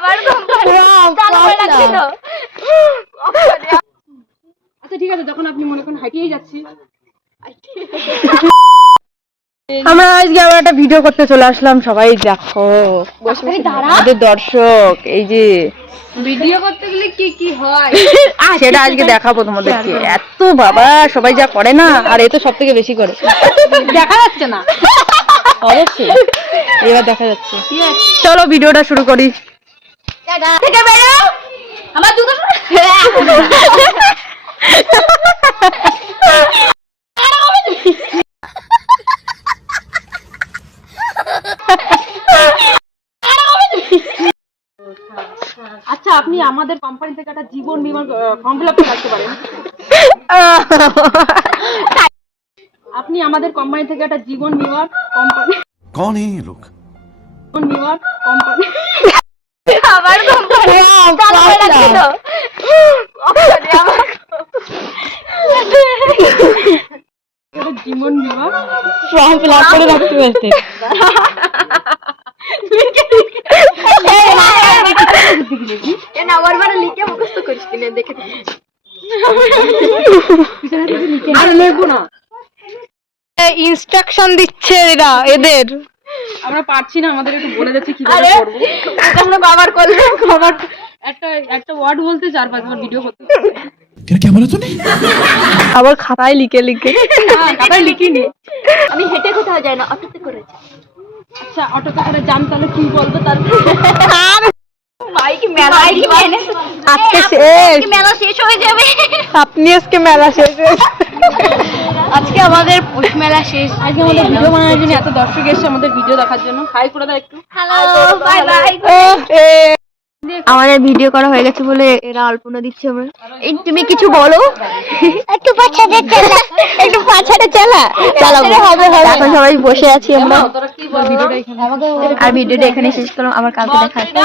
আবার কোম্পানি চালু করে রাখছি তো। আচ্ছা ঠিক আছে, যখন আপনি মনে করেন হাঁটিয়েই যাচ্ছি, আমরা আজকে আবার একটা ভিডিও করতে চলে আসলাম। সবাই দেখো আমাদের দর্শক, এই যে ভিডিও করতে গেলে কি কি হয় সেটা আজকে দেখাবো তোমাদেরকে। এত বাবা সবাই যা করে না, আর এ তো সব থেকে বেশি করে। দেখা যাচ্ছে না, অবশ্যই এবার দেখা যাচ্ছে। চলো ভিডিওটা শুরু করি। থেকে বেরো আমার জুতো আচ্ছা আপনি আমাদের কোম্পানি থেকে একটা জীবন বীমা ফর্ম ফিল আপ করে রাখতে পারেন। আপনি আমাদের কোম্পানি থেকে একটা জীবন বীমার কোম্পানি कौन है ये लोग? জীবন বীমার কোম্পানি আবার কোম্পানি চালু করে রাখছি তো। একটা জীবন বীমা ফর্ম ফিল আপ করে রাখতে বলতে। কেন আবার বারে লিখে মুখস্থ করিস কিনে দেখে আর লিখবো না, ইনস্ট্রাকশন দিচ্ছে এরা এদের। আমরা পারছি না, আমাদের একটু বলে যাচ্ছে কিভাবে করবো। আমরা বাবার করলে আবার একটা একটা ওয়ার্ড বলতে 4-5 বার ভিডিও করতে क्या बोला तूने? আবার খাতায় লিখে লিখে। কাটাই লিখিনি। আমি হেঁটে কোথাও যাই না, অটোতে করে যাই। আচ্ছা অটোতে করে যান, তাহলে কি বলবো তারপর? বাইক মেলা আজকে শেষ, মেলা শেষ হয়ে যাবে। আপনি আজকে মেলা শেষ হয়েছে। আজকে আমাদের পৌষ মেলা শেষ। আজকে আমাদের ভিডিও বানানোর জন্য এত দর্শক এসেছে আমাদের ভিডিও দেখার জন্য। হাই করে দাও একটু। Hello bye bye. আমাদের ভিডিও করা হয়ে গেছে বলে এরা আলপনা দিচ্ছে আমরা। এই তুমি কিছু বলো। একটু পাছাতে চালা, একটু পাছাতে চালা চালাবো। এখন সবাই বসে আছি আমরা। তোরা কি বল ভিডিওটা এখানে আর ভিডিওটা এখানে শেষ করলাম, আবার কালকে দেখা হচ্ছে।